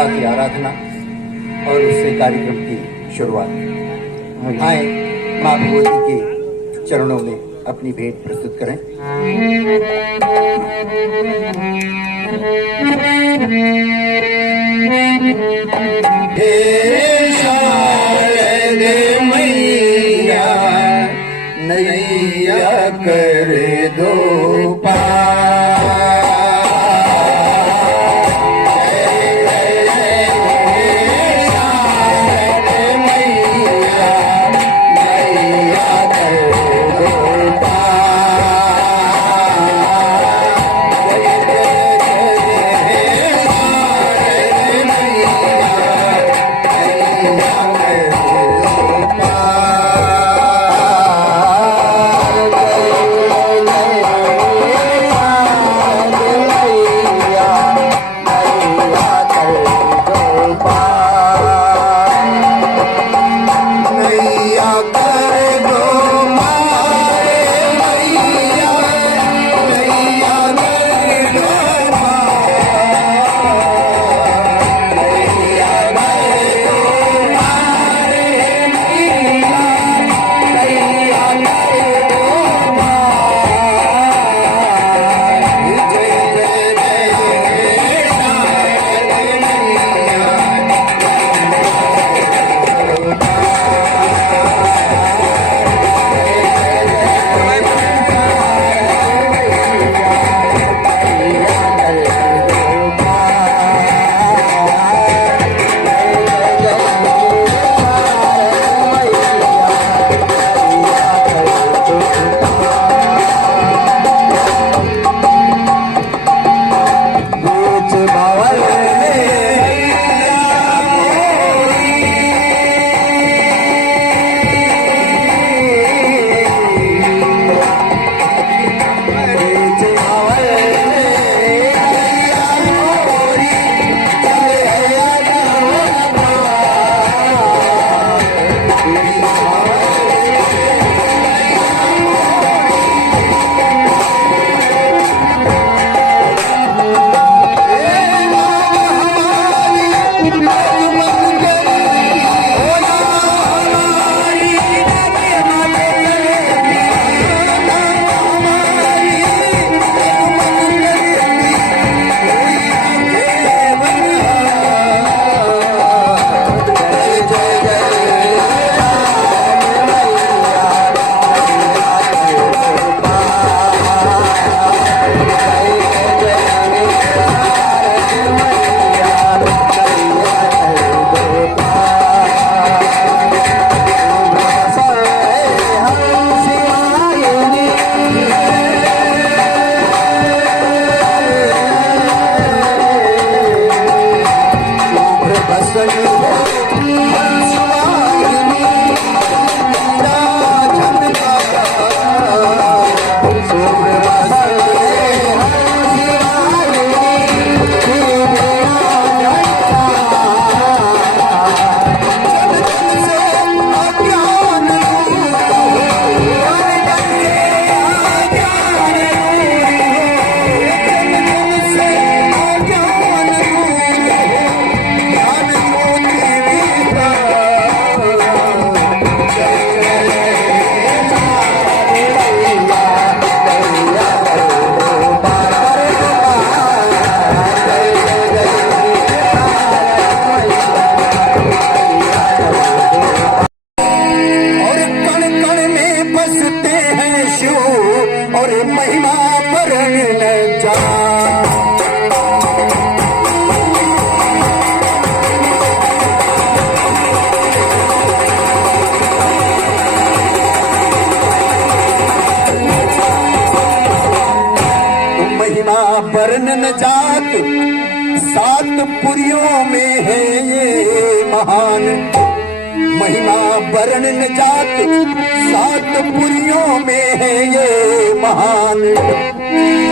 दुर्गा की आराधना और उससे कार्यक्रम की शुरुआत। आए माँ भगवती के चरणों में अपनी भेंट प्रस्तुत करें। हे शारद मैया नैया कर दो पार। वर्णन जात सात पुरियों में है ये महान। महिमा वर्णन जात सात पुरियों में है ये महान।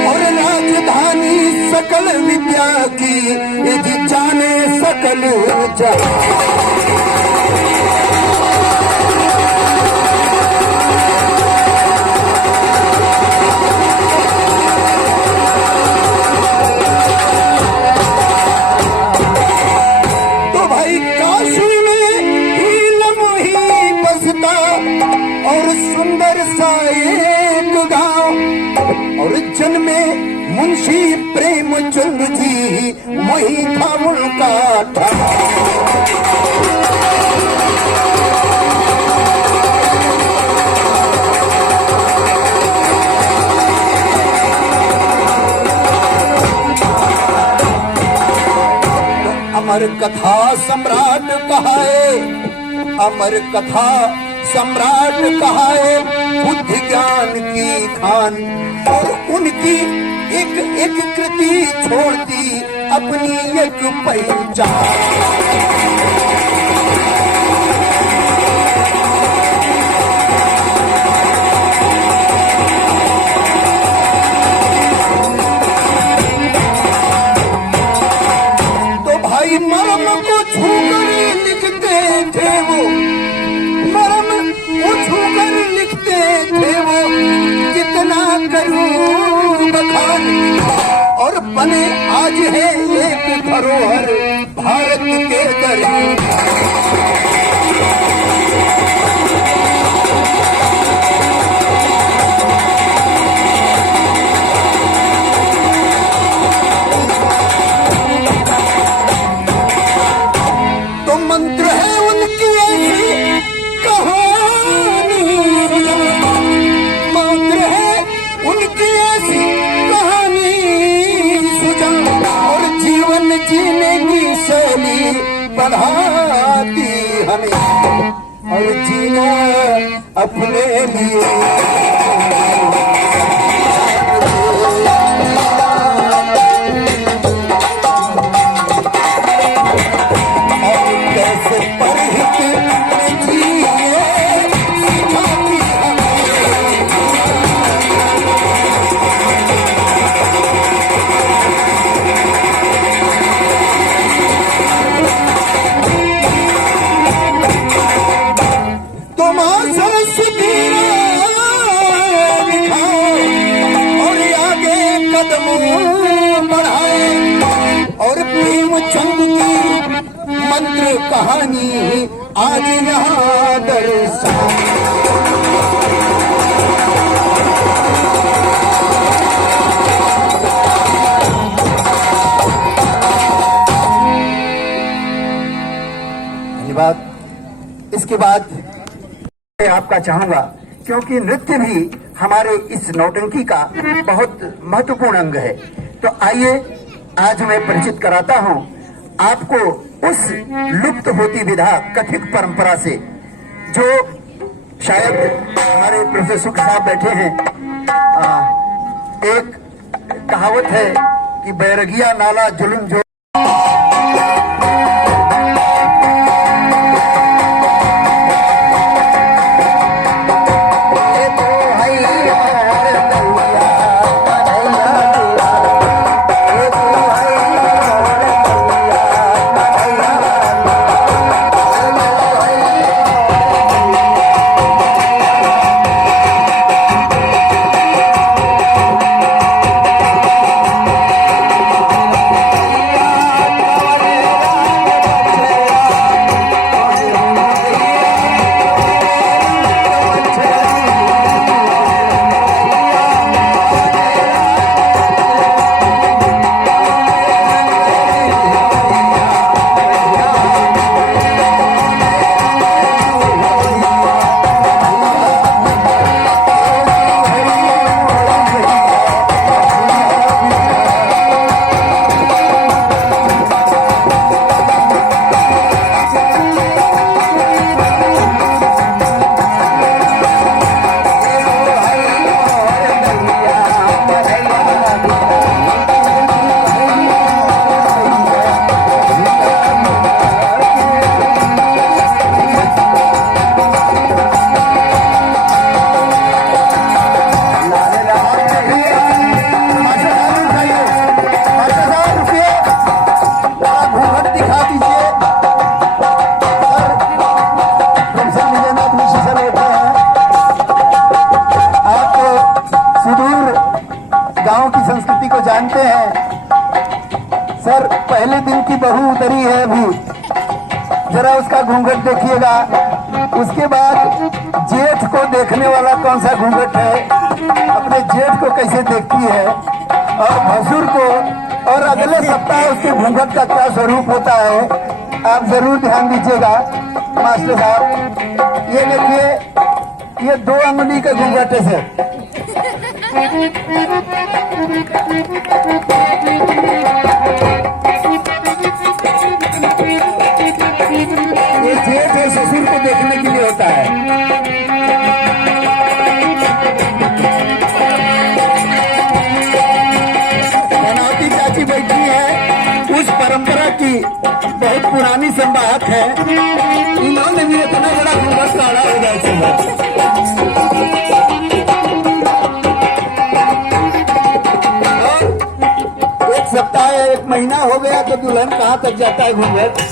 और राजधानी सकल विद्या की जाने सकल जहां। बचन में मुंशी प्रेम चंद जी वही था उनका था। अमर कथा सम्राट कहाए, अमर कथा सम्राट कहाए बुद्धि ज्ञान की खान, और उनकी एक एक कृति छोड़ती अपनी एक पहचान। मरम को छूकर लिखते थे वो, मरम को छूकर लिखते थे वो, कितना करूं बखान, और बने आज है एक धरोहर भारत के दर। मंत्र है उनकी ऐसी कहानी, मंत्र है उनकी ऐसी कहानी सुजन, और जीवन जीने की शैली बढ़ाती हमें, और जीना अपने लिए। मंत्र कहानी आज यहाँ दर्शाए। धन्यवाद। इसके बाद मैं आपका चाहूंगा, क्योंकि नृत्य भी हमारे इस नौटंकी का बहुत महत्वपूर्ण अंग है, तो आइए आज मैं परिचित कराता हूं आपको उस लुप्त होती विधा कथित परंपरा से, जो शायद हमारे प्रोफेसर सुख साहब बैठे हैं। एक कहावत है कि बैरगिया नाला जुल्म जो जानते हैं सर, पहले दिन की बहू उतरी है अभी, जरा उसका घूंघट देखिएगा। उसके बाद जेठ को देखने वाला कौन सा घूंघट है, अपने जेठ को कैसे देखती है, और भसुर को, और अगले सप्ताह उसके घूंघट का क्या स्वरूप होता है, आप जरूर ध्यान दीजिएगा मास्टर साहब। ये देखिए, ये 2 अंगुली के घूंघट है सर। ये जेठ और ससुर को देखने के लिए होता है। बनावटी चाची बैठी है, उस परंपरा की बहुत पुरानी संवाहक है, इन्होंने भी इतना बड़ा घूंघट काढ़ा हो जाए। एक सप्ताह 1 महीना हो गया तो दुल्हन कहाँ तक जाता है घूंघट।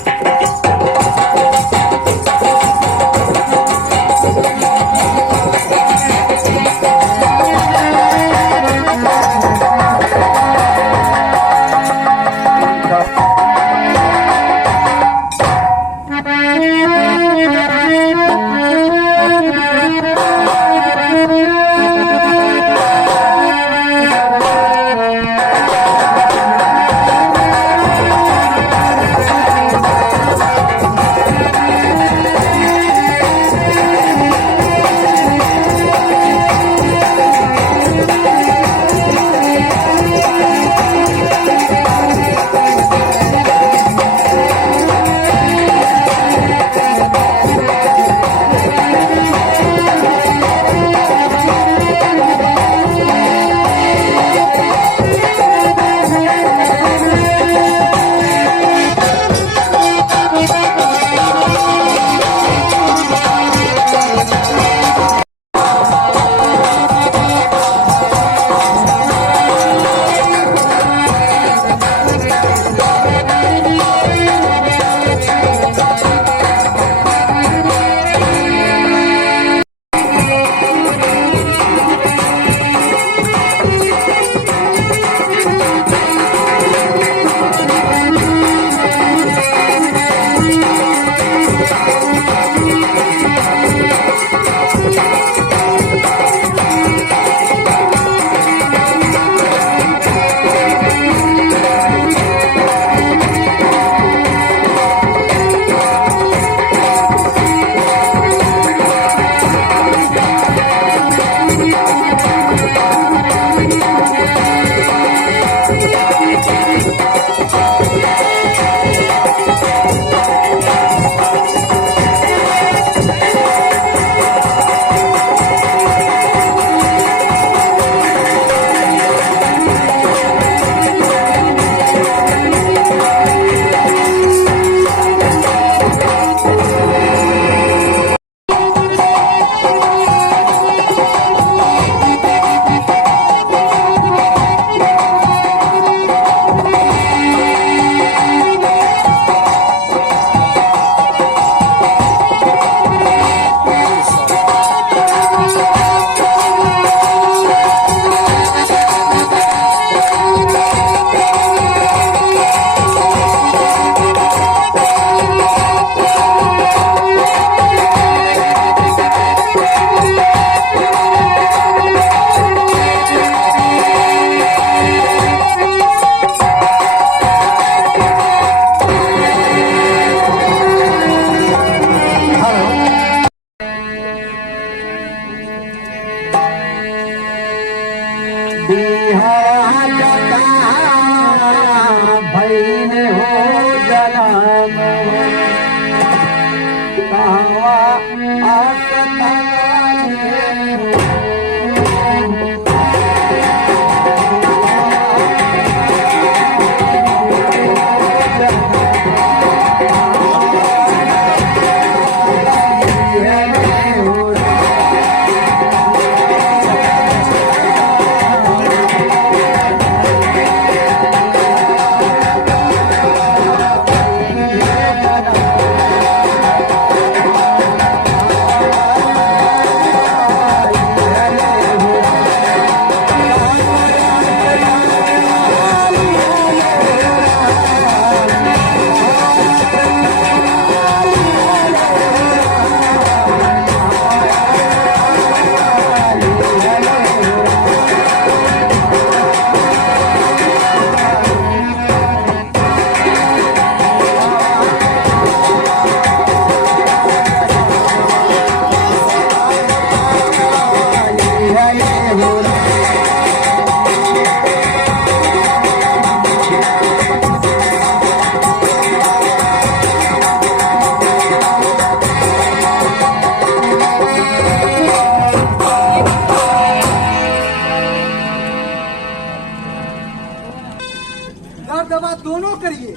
दवा दोनों करिए।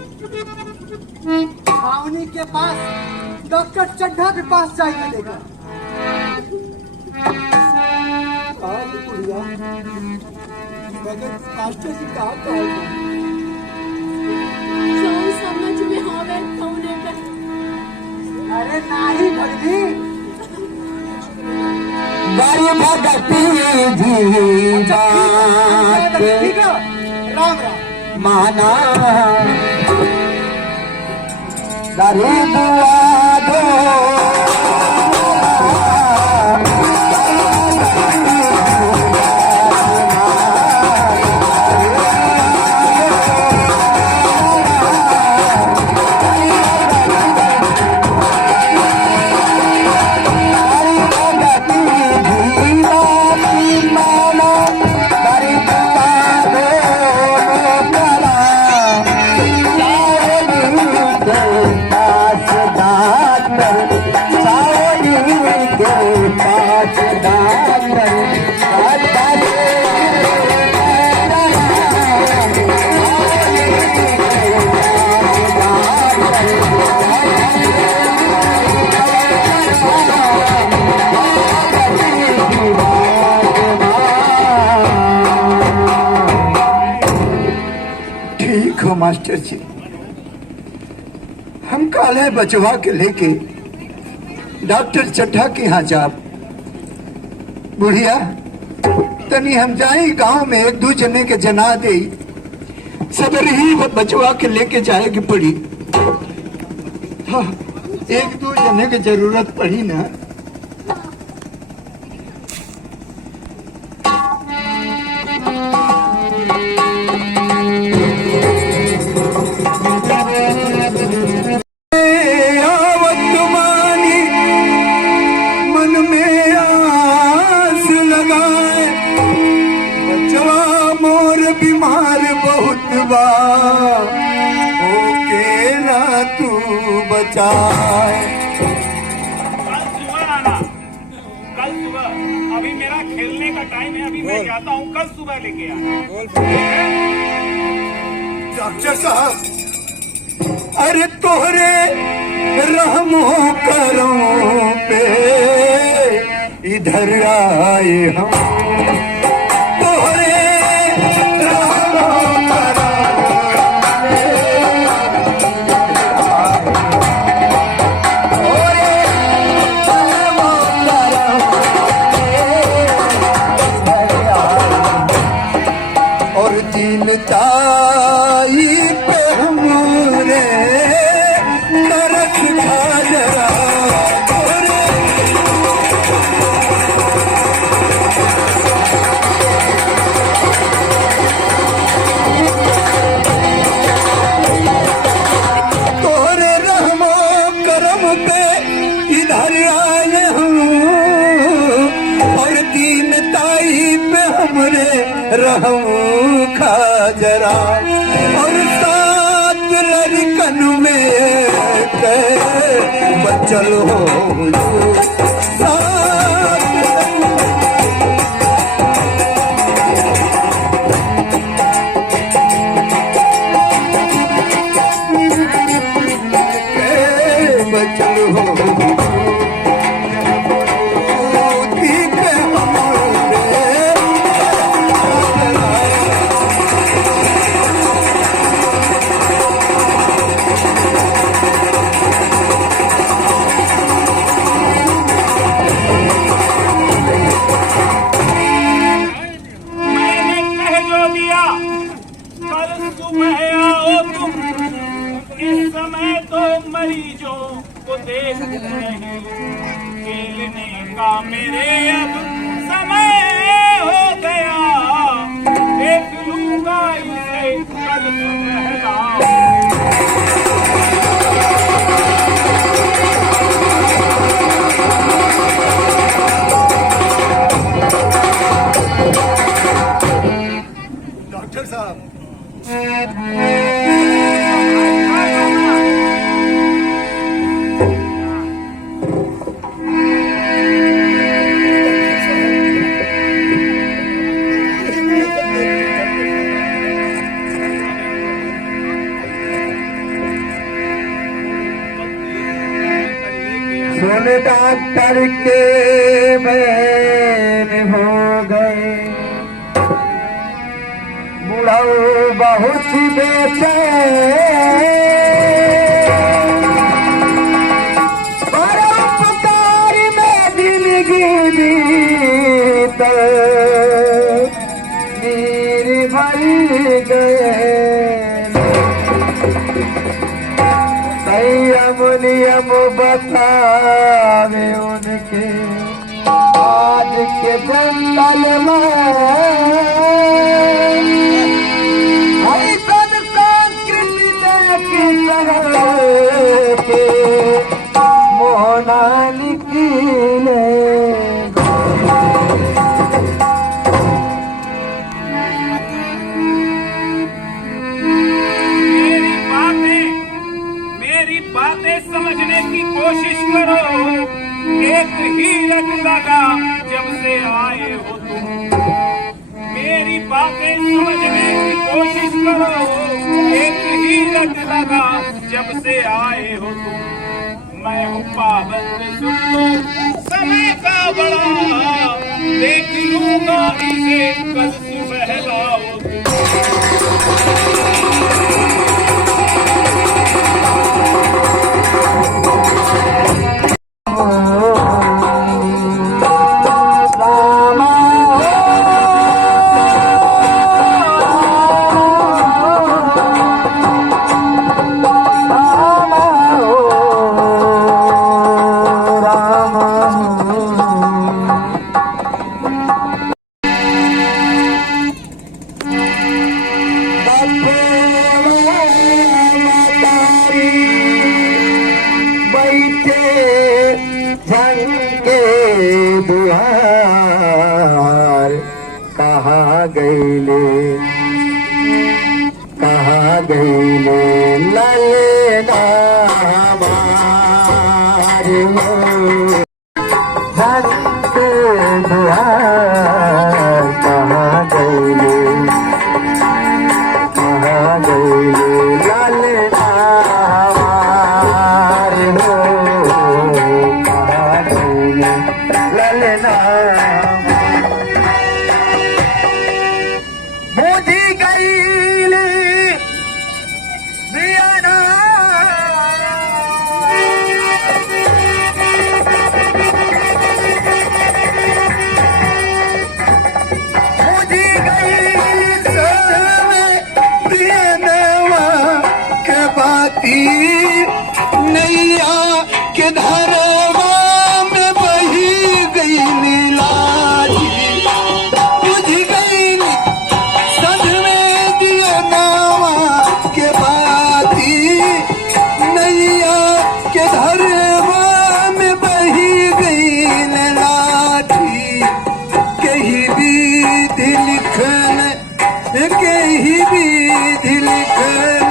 छावनी के पास डॉक्टर चड्ढा के पास जाइए लेकर। मास्टर जी कहा समझ में आवे कौने का। अरे नहीं भगनी बारी भगती जी बात ठीक है। राम राम माना दारी दुआ दो मास्टर जी, हम काले बचवा के लेके डॉक्टर चड्ढा के यहाँ जा। बुढ़िया तनी हम जाए गांव में एक दो जने के जना दे, सदर ही बचवा के लेके जाएगी पड़ी। हाँ, एक दो जने की जरूरत पड़ी ना। कल सुबह अभी मेरा खेलने का टाइम है, अभी मैं जाता हूँ, कल सुबह लेके आना। डॉक्टर साहब, अरे तोहरे रहमो करों पे इधर आए हम, तोहरे रहमो ताई पे हमरे तरस खाजरा तोरे रहमो करम पे इधर आए हम, और दीन ताई पे हमरे रहम जरा, और साथ लड़कन में बचल हो बचल हो मरीजों को देख नहीं, खेलने का मेरे अब समय हो गया, देख लूंगा इसे कल सुबह। डॉक्टर साहब, डॉक्टर के बैन हो गए, बुढ़ऊ बहुत बेचैन, परोपकार में जिंदगी बीतल नीर भर गए। संयम नियम बतावे उनके आज के जंगल में, हरी पद संस्कृति की तरह के मोहना निकले। मेरी बातें समझने की कोशिश करो। एक ही रट लगा जब से आए हो तुम, मेरी बातें समझने की कोशिश करो। एक ही रट लगा जब से आए हो तुम, मैं हूँ पाबंद सुन लो समय का बड़ा, देख लूंगा इसे कल सुबह लाओ। कहाँ गईले ललना हमारे हो, धन के दुआर कहाँ गईले ललना हमारे हो, कहाँ गईले ललना। बुझी गईली बियाना बुझी गईली सजवे बियानवा के बाती, नैया के धरवा में बही गईली लाठी। बुझी गईली सजवे बियानवा के बाती, नैया के धरवा में बही गईली लाठी। कहीं विधि लिखन, कहीं विधि लिखन,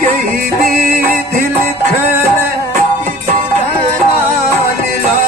कहीं विधि लिखन, धना लीला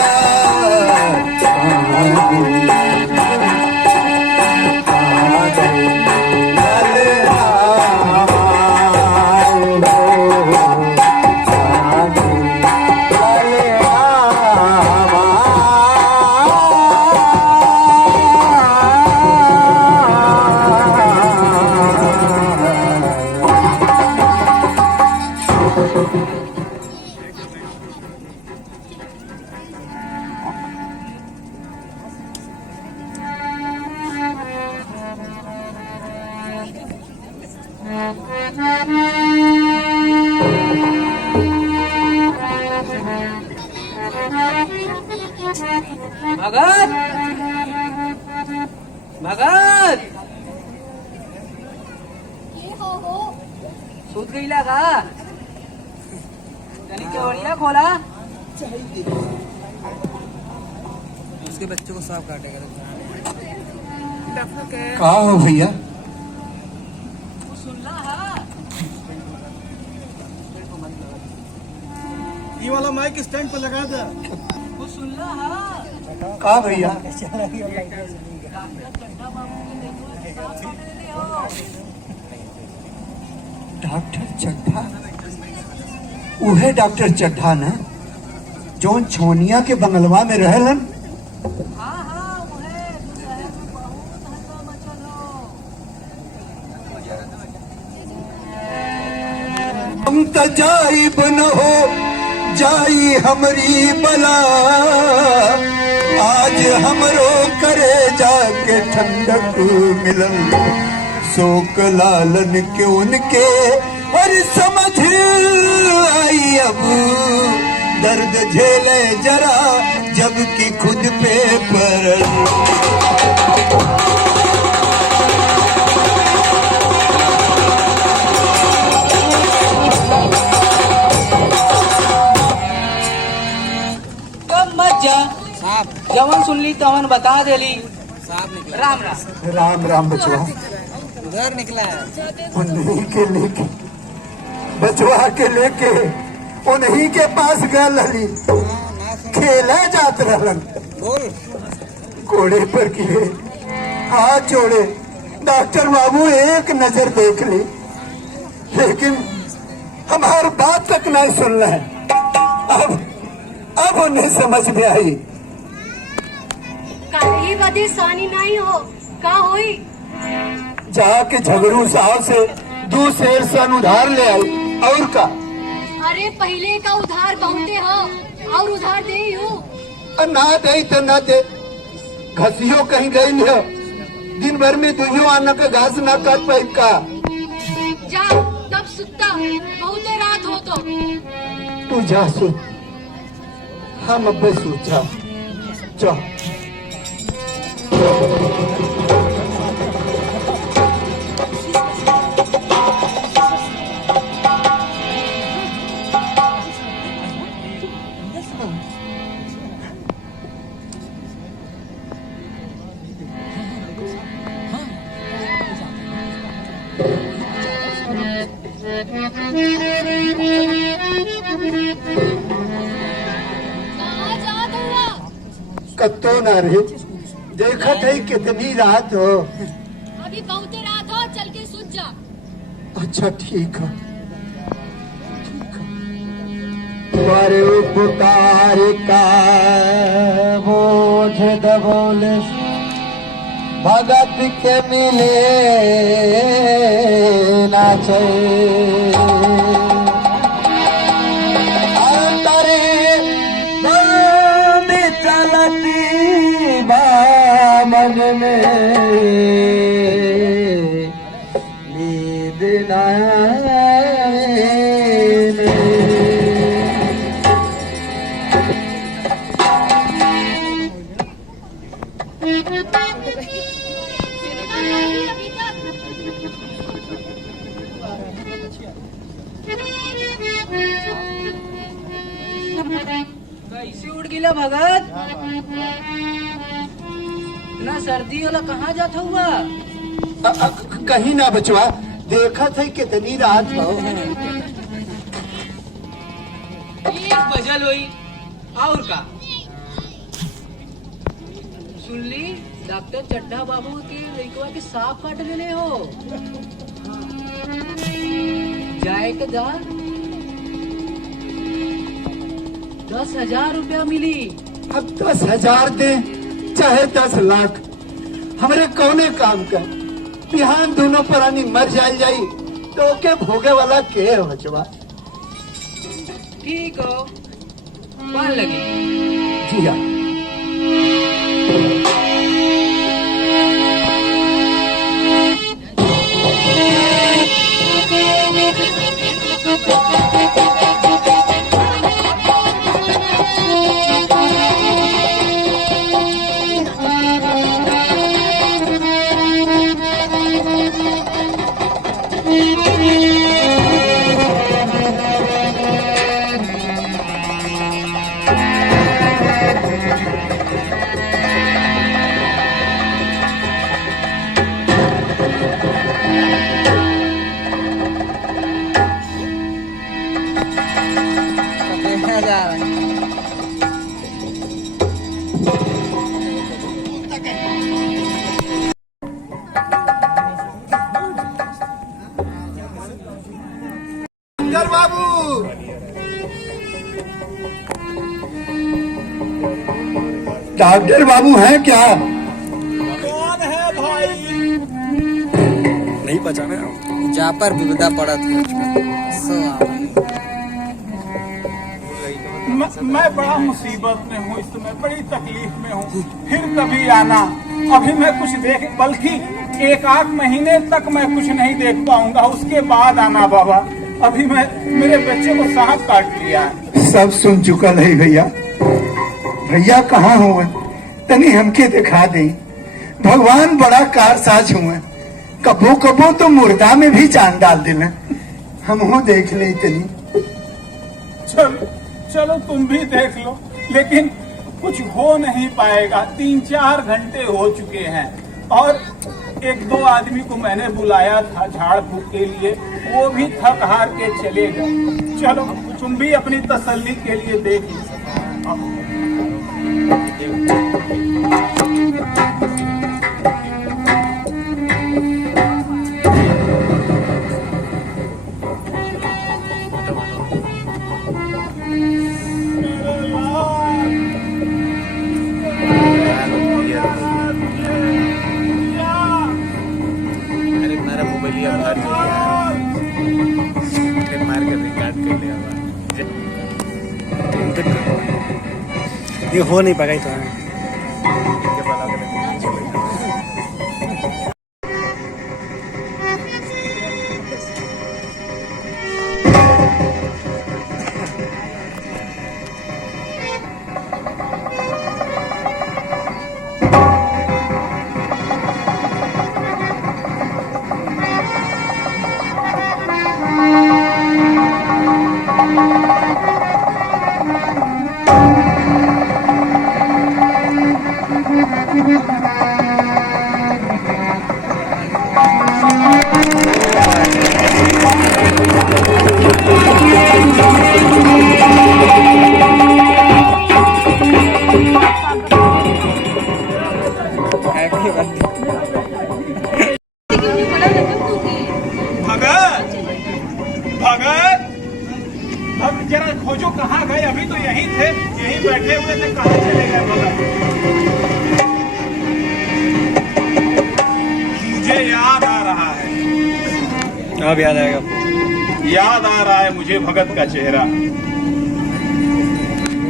भगत भगत ये हो सूत गईला का तनी चौड़िया खोला, उसके बच्चों को सांप काटेगा। कहा हो भैया? सुनना है ये वाला माइक स्टैंड पे लगा दे। वो सुनना है कहा भैया? डॉक्टर चड्ढा, वो है डॉक्टर चड्ढा ना? जोन छोनिया के बंगलवा में रहलन। हम त जाई बन हो जाई हमरी बला, आज हमरो करे जाके ठंडक मिलन। शोक लालन के उनके और समझ आई अब, दर्द झेले जरा जबकि खुद पे परल। जवन सुन ली तवन बता देली। राम राम। राम राम बचवा। उधर निकला है। उन्हीं के लेके बचवा के लेके उन्हीं के पास गल हली, खेला जात रहलन। घोड़े पर किए हाथ जोड़े, डॉक्टर बाबू एक नजर देख ली, लेकिन हमारी बात तक नहीं सुन रहे। अब उन्हें समझ में आई। काहे बदे सानी नहीं हो का होई। जाके झगड़ू साहब से 2 शेर सन उधार ले आई। और का? अरे पहले का उधार बहुते हो और उधार दे हो। ना दे तो ना दे, घसियो कहीं गई नहीं, दिन भर में दुहियो आना का घास ना काट पाई का। जा तब सुत्ता, बहुते रात हो तो। तू जा सो, हम अब सोचा जा। कहाँ जात हुआ? कत्तो ना रे, देखा थे कितनी रात हो। अभी बहुते रात हो, चल के सुत जा। अच्छा ठीक है। तुम्हारे उपकार का बोझ दबोले, भगत के मिले ना चाहिए। अंतरे बंद चलती बामन में, नींद ना अभी तक कैसे उड़ गिला भगत। ना सर्दी वाला कहाँ जात हुआ। कहीं ना बचवा, देखा था कितनी रात हो। 1 बजल हुई और का। सुन ली डॉक्टर चड्ढा बाबू के लड़कवा के सांप काट लेने हो। जाए के जा 10,000 रुपया मिली। अब 10,000 दे चाहे 10 लाख, हमारे कौने काम का। बिहान दोनों प्राणी मर जाई तो के भोगे वाला के है बचवा। ठीक हो, कौन लगी। जी हाँ। बाबू डॉक्टर बाबू हैं क्या? कौन है भाई? नहीं पहचाना। जहाँ पर विपदा पड़ा था मैं बड़ा मुसीबत में हूँ, इस समय बड़ी तकलीफ में हूँ। फिर कभी आना। अभी मैं कुछ देख, बल्कि 1-8 महीने तक मैं कुछ नहीं देख पाऊंगा, उसके बाद आना बाबा। अभी मैं, मेरे बच्चे को सांप काट लिया है। सब सुन चुका है भैया। भैया कहाँ हुए? तनी हमके दिखा दे। भगवान बड़ा कारसाज हुए। कबो कबो तो मुर्दा में भी जान डाल देना। हम देख ले इतनी। चलो तुम भी देख लो, लेकिन कुछ हो नहीं पाएगा। 3-4 घंटे हो चुके हैं और 1-2 आदमी को मैंने बुलाया था झाड़ फूक के लिए, वो भी थक हार के चले गए। चलो तुम भी अपनी तसल्ली के लिए देख लो। ये हो नहीं पाएगा तो। भगत अब जरा खोजो कहाँ गए। अभी तो यहीं थे, यहीं बैठे हुए थे, कहाँ चले गए भगत? मुझे याद आ रहा है। अब याद आएगा। याद आ रहा है मुझे भगत का चेहरा।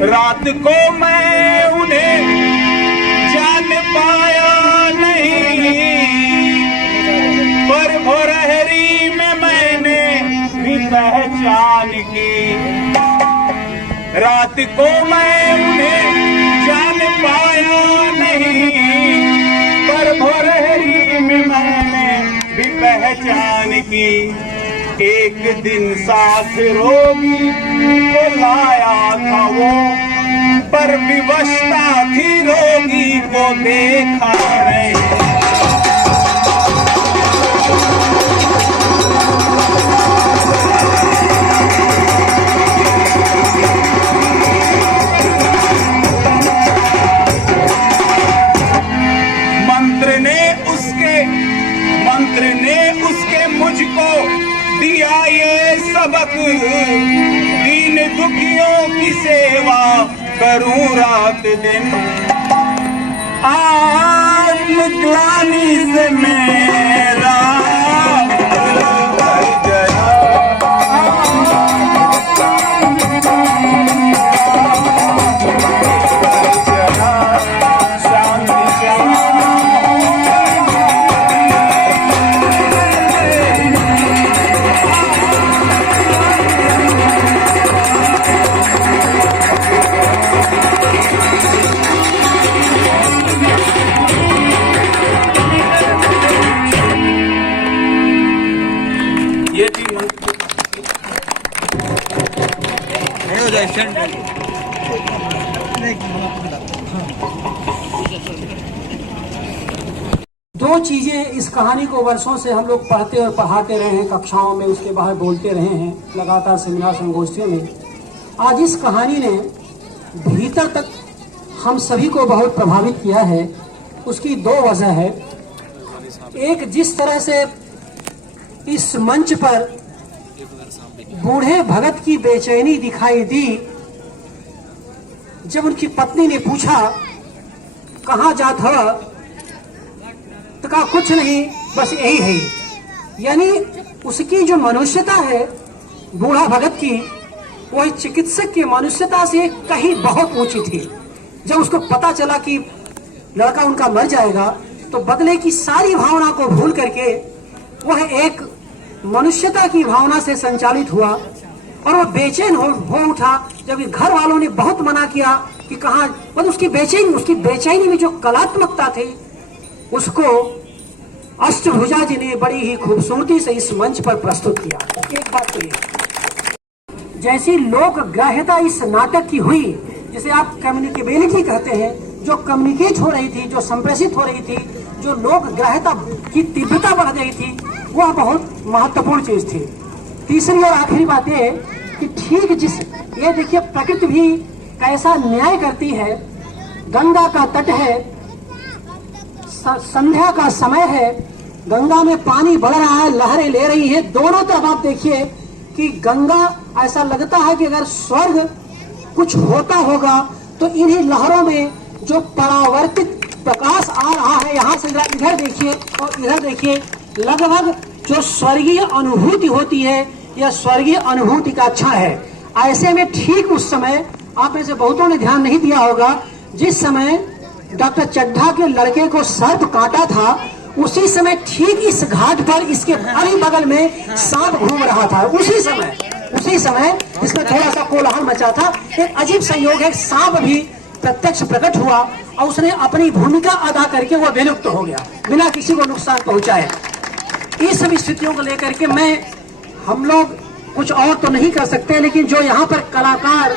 रात को मैं उन्हें जान पाया नहीं, पर भोरहरी में मैंने भी पहचान की। रात को मैं उन्हें जान पाया नहीं, पर भोरहरी में मैंने भी पहचान की। एक दिन साथ रोगी को लाया था वो, पर विवशता थी रोगी को देखा नहीं। मंत्र ने उसके मुझको दिया ये सबक, दीन दुखियों की सेवा करूं रात दिन। आत्मग्लानि से मेरा दो चीजें इस कहानी को वर्षों से हम लोग पढ़ते और पढ़ाते रहे हैं, कक्षाओं में, उसके बाहर बोलते रहे हैं, लगातार सेमिनार संगोष्ठियों में। आज इस कहानी ने भीतर तक हम सभी को बहुत प्रभावित किया है। उसकी दो वजह है। एक, जिस तरह से इस मंच पर बूढ़े भगत की बेचैनी दिखाई दी जब उनकी पत्नी ने पूछा कहाँ जात हवा, तो कहा कुछ नहीं, बस यही है। यानी उसकी जो मनुष्यता है बूढ़ा भगत की, वह चिकित्सक की मनुष्यता से कहीं बहुत ऊंची थी। जब उसको पता चला कि लड़का उनका मर जाएगा, तो बदले की सारी भावना को भूल करके वह एक मनुष्यता की भावना से संचालित हुआ और वह बेचैन हो उठा। जब घर वालों ने बहुत मना किया कि कहाँ, मतलब उसकी बेचैनी में जो कलात्मकता थी उसको अष्टभुजा जी ने बड़ी ही खूबसूरती से इस मंच पर प्रस्तुत किया। एक बात तो ये, जैसी लोक ग्राह्यता इस नाटक की हुई, जिसे आप कम्युनिकेबिलिटी कहते हैं, जो कम्युनिकेट हो रही थी, जो संप्रेषित हो रही थी, जो लोक ग्राह्यता की तीव्रता बढ़ गई थी, वह बहुत महत्वपूर्ण चीज थी। तीसरी और आखिरी बात ये कि ठीक ये देखिए प्रकृति भी कैसा न्याय करती है। गंगा का तट है, संध्या का समय है, गंगा में पानी बढ़ रहा है, लहरें ले रही हैं दोनों तरफ। आप देखिए कि गंगा, ऐसा लगता है कि अगर स्वर्ग कुछ होता होगा तो इन्हीं लहरों में जो परावर्तित प्रकाश आ रहा है, यहाँ से इधर देखिए और इधर देखिए, लगभग जो स्वर्गीय अनुभूति होती है, यह स्वर्गीय अनुभूति का अच्छा है। ऐसे में ठीक उस समय, आप में से बहुतों ने ध्यान नहीं दिया होगा, जिस समय डॉक्टर चड्ढा के लड़के को सर्प काटा था, उसी समय ठीक इस घाट पर इसके अगल बगल में सांप घूम रहा था। उसी समय इसमें थोड़ा सा कोलाहल मचा था। एक अजीब संयोग है, सांप भी प्रत्यक्ष प्रकट हुआ और उसने अपनी भूमिका अदा करके वह विलुप्त हो गया बिना किसी को नुकसान पहुंचाए। इस सब स्थितियों को लेकर के हम लोग कुछ और तो नहीं कर सकते, लेकिन जो यहाँ पर कलाकार,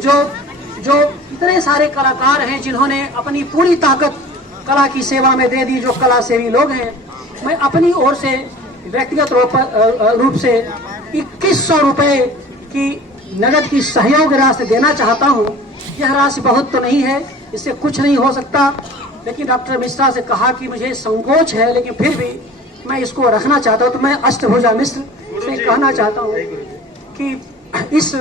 जो इतने सारे कलाकार हैं जिन्होंने अपनी पूरी ताकत कला की सेवा में दे दी, जो कला सेवी लोग हैं, मैं अपनी ओर से व्यक्तिगत रूप से 2100 रुपए की नगद की सहयोग राशि देना चाहता हूँ। यह राशि बहुत तो नहीं है, इससे कुछ नहीं हो सकता, लेकिन डॉक्टर मिश्रा से कहा कि मुझे संकोच है, लेकिन फिर भी मैं इसको रखना चाहता हूँ। तो मैं अष्टभुजा मिश्र से कहना चाहता हूँ कि इस